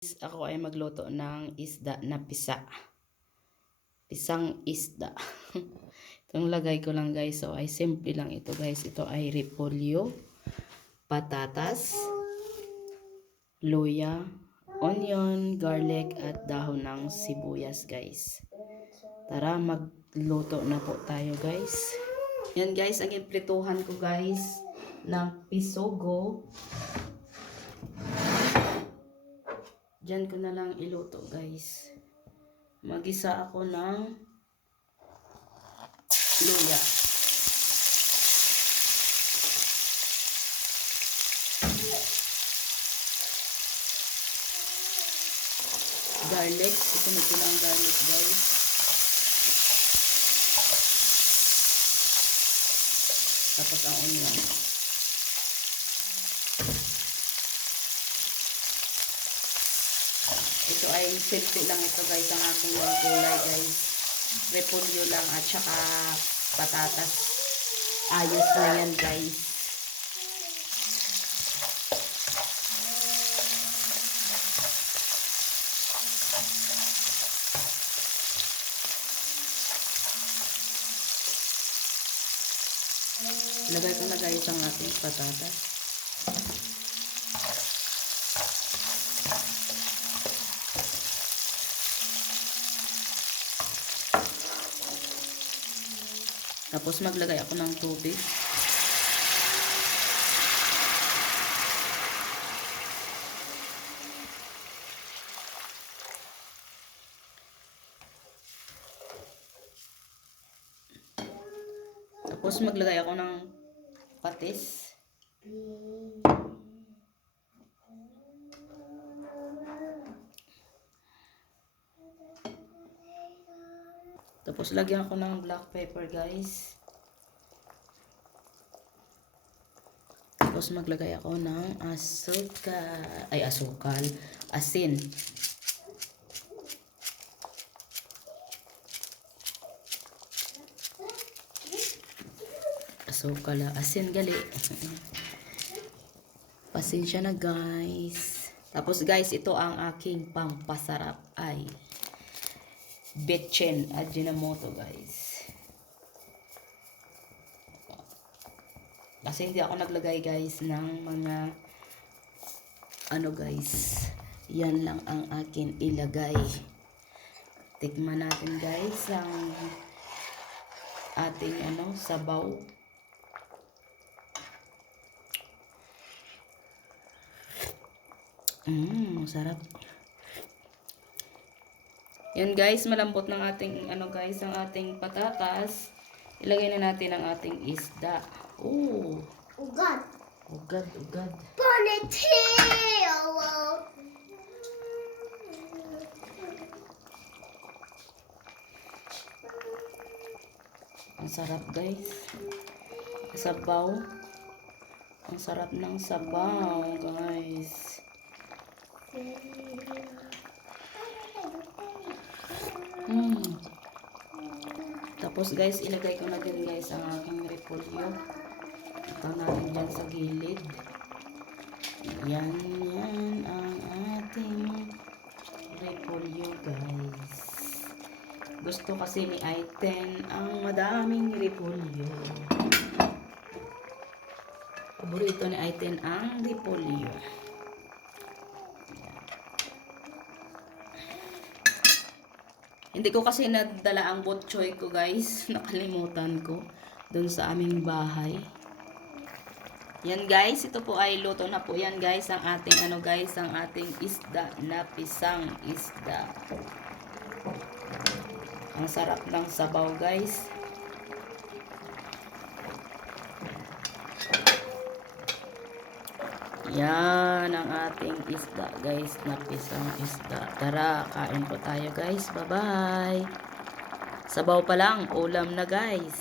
Ako ay magluto ng isda na pisa. Pisang isda. Itong lagay ko lang guys. So ay simple lang ito guys. Ito ay repolyo, patatas, luya, onion, garlic at dahon ng sibuyas guys. Tara magluto na po tayo guys. Yan guys, ang implituhan ko guys ng pisogo. Diyan ko na lang iluto, guys. Magisa ako ng luya. Garlic. Isunod ko lang garlic, guys. Tapos ang onion. Ito ay simple lang ito guys ang aking mga gulay guys. Repolyo lang at saka patatas. Ayos na yan guys. Lagay ko na guys ang ating patatas. Tapos maglagay ako ng tubig. Tapos maglagay ako ng patis. Tapos lagyan ko ng black pepper guys. Tapos maglagay ako ng asukal. Ay, asukal. Asin. Asukal. ah. Asin gali. Pasensya na guys. Tapos guys, ito ang aking pampasarap ay Betchen Ajinomoto guys. Kasi hindi ako naglagay guys ng mga ano guys. Yan lang ang akin ilagay. Tikman natin guys ang ating ano sabaw. Mmm, sarap. Yan guys, malambot ng ating ano guys, ang ating patatas. Ilagay na natin ang ating isda. Oh, Ugad. ugad, ugad. Ponytail. Ang sarap guys. Sabaw. Ang sarap ng sabaw guys. Tapos guys, ilagay ko na din guys ang aking repolyo. Ito natin dyan sa gilid. Yan, yan ang ating repolyo guys. Gusto kasi ni Aiten ang madaming repolyo. Paborito ni Aiten ang repolyo. Hindi ko kasi nadala ang botchoy ko guys. Nakalimutan ko. Doon sa aming bahay. Yan guys, ito po ay luto na po yan guys. Ang ating ano guys, ang ating isda na pisang isda. Ang sarap ng sabaw guys. Yan ang ating isda guys na pisang isda. Tara, kain po tayo guys. Bye-bye. Sabaw pa lang, ulam na guys.